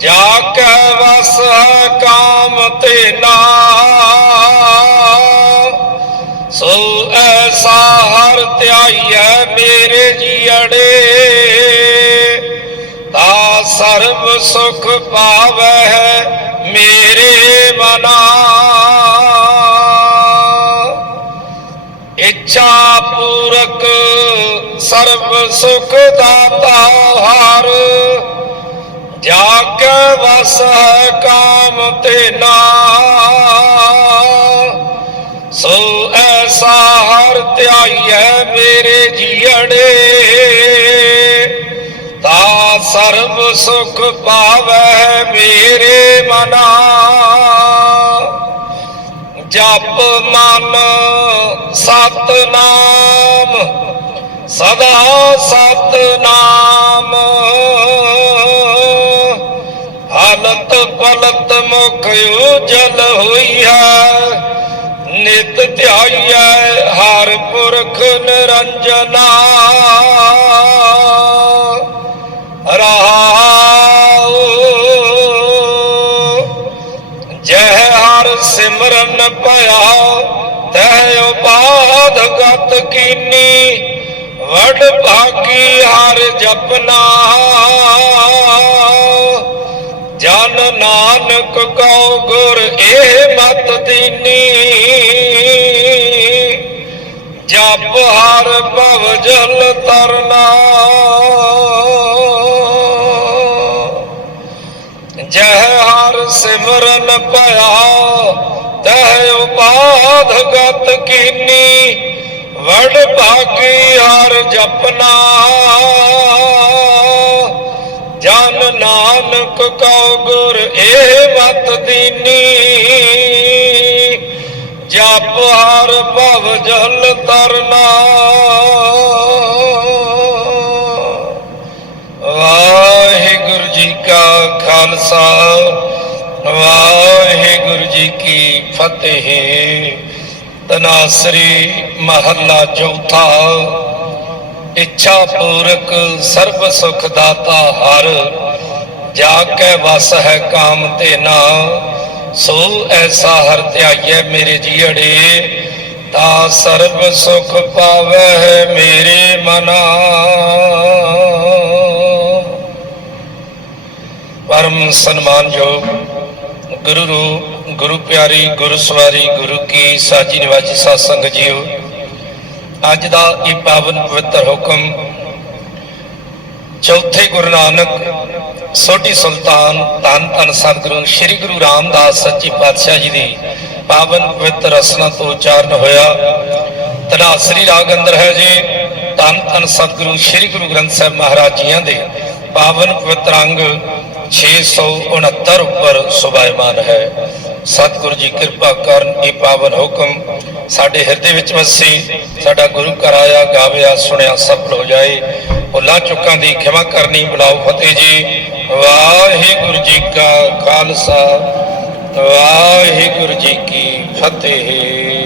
ਜਾ ਕੈ ਵਸ ਹੈ ਕਾਮ ਤੇ ਨਾ। ਸੋ ਐਸਾ ਹਰ ਧਿਆਈਐ ਮੇਰੇ ਜੀੜੇ ਤਾ ਸਰਬ ਸੁਖ ਪਾਵੈ ਮੇਰੇ ਮਨਾ। ਇੱਛਾ ਪੂਰਕ ਸਰਬ ਸੁਖ ਦਾਤਾ ਹਰ। ਜਾ ਕੇ ਵਸ ਹੈ ਕਾਮ ਤੇ ਨਾ ਸੋ ਐਸਾ ਹਰ ਧਿਆਈਐ ਮੇਰੇ ਜੀੜੇ ਤਾ ਸਰਬ ਸੁਖ ਪਾਵੈ ਮੇਰੇ ਮਨਾ। ਜਪ ਮਨ ਸਤਨਾਮ, ਸਦਾ ਸਤਨਾਮ। ਪਲਤ ਮੁਖ ਜਲ ਹੋਈ ਹੈ। ਨਿਤ ਧਿਆਈਐ ਹਰ ਪੁਰਖ ਨਿਰੰਜਨਾ। ਰਹਾਉ ਜਹ ਹਰ ਸਿਮਰਨ ਭਇਆ, ਤਹਿ ਉਪਾਧ ਗਤ ਕੀਨੀ। ਵਡ ਭਾਗੀ ਹਰ ਜਪਨਾ। ਜਨ ਨਾਨਕ ਕਉ ਗੁਰ ਇਹ ਮਤ ਦੀਨੀ। ਜਪ ਹਰ ਭਵ ਜਲ ਤਰਨਾ। ਜਹ ਹਰ ਸਿਮਰਨ ਭਇਆ, ਤਹ ਉਪਾਧ ਗਤ ਕੀਨੀ। ਵਡ ਭਾਗੀ ਹਰ ਜਪਨਾ। ਜਨ ਨਾਨਕ ਕਉ ਗੁਰ ਇਹ ਮਤ ਦੀਨੀ। ਜਪ ਹਰ ਭਵ ਜਲ ਤਰਨਾ। ਵਾਹਿਗੁਰੂ ਜੀ ਕਾ ਖਾਲਸਾ, ਵਾਹਿਗੁਰੂ ਜੀ ਕੀ ਫਤਿਹ। ਤਨਾਸਰੀ ਮਹੱਲਾ ਚੌਥਾ। ਇੱਛਾ ਪੂਰਕ ਸਰਬ ਸੁਖ ਦਾਤਾ ਹਰ ਜਾ ਕੇ ਵਸ ਹੈ ਕਾਮ ਤੇ ਨਾ ਸੋ ਐਸਾ ਹਰ ਧਿਆਈਐ ਮੇਰੇ ਜੀੜੇ ਤਾ ਸਰਬ ਸੁਖ ਪਾਵੈ ਮੇਰੇ ਮਨਾ। ਪਰਮ ਸਨਮਾਨਯੋਗ ਗੁਰੂ ਰੂਪ, ਗੁਰੂ ਪਿਆਰੀ ਗੁਰੂ ਸਵਾਰੀ ਗੁਰੂ ਕੀ ਸਾਜੀ ਨਿਵਾਜੀ ਸਾਧ ਸੰਗਤ ਜੀਓ ਅੱਜ ਦਾ ਇਹ ਪਾਵਨ ਪਵਿੱਤਰ ਹੁਕਮ ਚੌਥੇ ਗੁਰੂ ਨਾਨਕ ਸੋਢੀ ਸੁਲਤਾਨ ਧੰਨ ਧੰਨ ਸਤਿਗੁਰੂ ਸ੍ਰੀ ਗੁਰੂ ਰਾਮਦਾਸ ਸੱਚੀ ਪਾਤਸ਼ਾਹ ਜੀ ਦੀ ਪਾਵਨ ਪਵਿੱਤਰ ਰਸਨਾ ਤੋਂ ਉਚਾਰਨ ਹੋਇਆ। ਤਨਾਸਰੀ ਰਾਗ ਅੰਦਰ ਹੈ ਜੀ, ਧੰਨ ਧੰਨ ਸਤਿਗੁਰੂ ਸ੍ਰੀ ਗੁਰੂ ਗ੍ਰੰਥ ਸਾਹਿਬ ਮਹਾਰਾਜ ਜੀਆਂ ਦੇ ਪਾਵਨ ਪਵਿੱਤਰ ਅੰਗ 669 ਉੱਪਰ ਸੁਭਾਇਮਾਨ ਹੈ। ਸਤਿਗੁਰੂ ਜੀ ਕਿਰਪਾ ਕਰਨ ਇਹ ਪਾਵਨ ਹੁਕਮ ਸਾਡੇ ਹਿਰਦੇ ਵਿੱਚ ਵਸੀ, ਸਾਡਾ ਗੁਰੂ ਘਰ ਆਇਆ, ਗਾਵਿਆ, ਸੁਣਿਆ, ਸਫਲ ਹੋ ਜਾਏ। ਭੁੱਲਾਂ ਚੁੱਕਾਂ ਦੀ ਖਿਮਾ ਕਰਨੀ, ਬੁਲਾਓ ਫਤਿਹ ਜੀ। ਵਾਹਿਗੁਰੂ ਜੀ ਕਾ ਖਾਲਸਾ, ਵਾਹਿਗੁਰੂ ਜੀ ਕੀ ਫਤਿਹ।